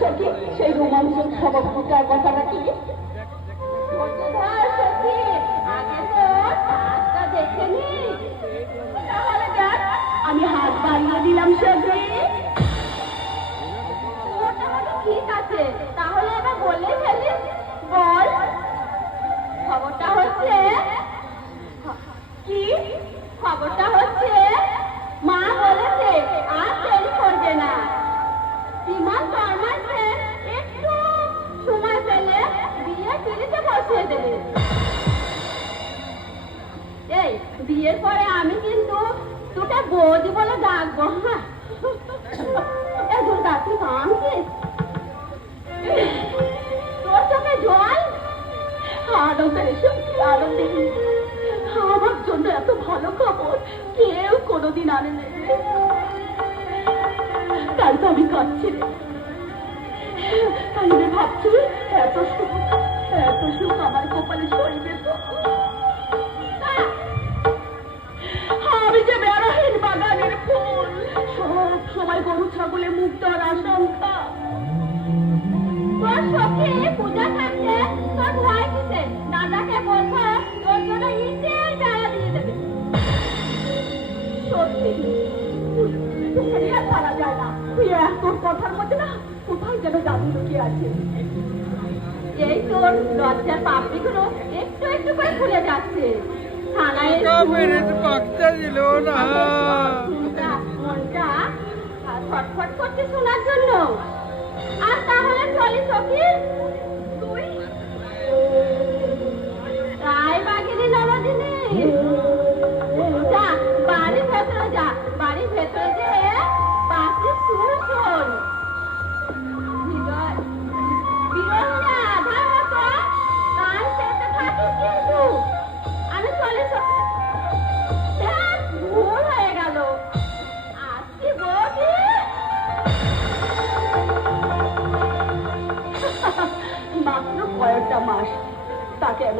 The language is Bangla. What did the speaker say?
সখী সেই রোমাঞ্চক স্বভাবটার কথাটা কি? আমি হাত বাড়িয়ে দিলাম সখী। ঠিক আছে, তাহলে এবার বললে ফেলি। বল। খবরটা হচ্ছে কি? খবরটা হচ্ছে মা বলেছে আর দেরি করবে না। বিমান ফরমাইছে একটু সময় পেলে বিয়ে পিড়িতে বসিয়ে দেবে। এই বিয়ের পরে আমি কিন্তু দুটো বৌদি বলে ডাকবো। হ্যাঁ, এই দুর্গা তুই কাঁদছিস? তোর চোখে জল? আনন্দের এসব কি আনন্দে? আমার জন্য এত ভালো খবর কেউ কোনোদিন আনেনি, তাই তো আমি কাঁদছি। তাই আমি ভাবছি এত সুখ আমার কপালে সইবে তো। আমি যে বেড়াহীন বাগানের ফুল, সব সময় গরু ছাগলে মুখ দেওয়ার আশঙ্কা। তোর সখী পূজা থাকতে তোর ভয় কিসে? দাদাকে বলবো তোর জন্য ইটের বেড়া দিয়ে দেবে। সত্যি তোকে আর পারা যায় না। তুই তোর কথার মধ্যে না কোথায় যেন জাদু লুকিয়ে আছে। এই তোর লজ্জার পাপড়িগুলো একটু একটু করে খুলে যাচ্ছে। থানায় মনটা ছটফট করছে শোনার জন্য। আর তাহলে চলি সখী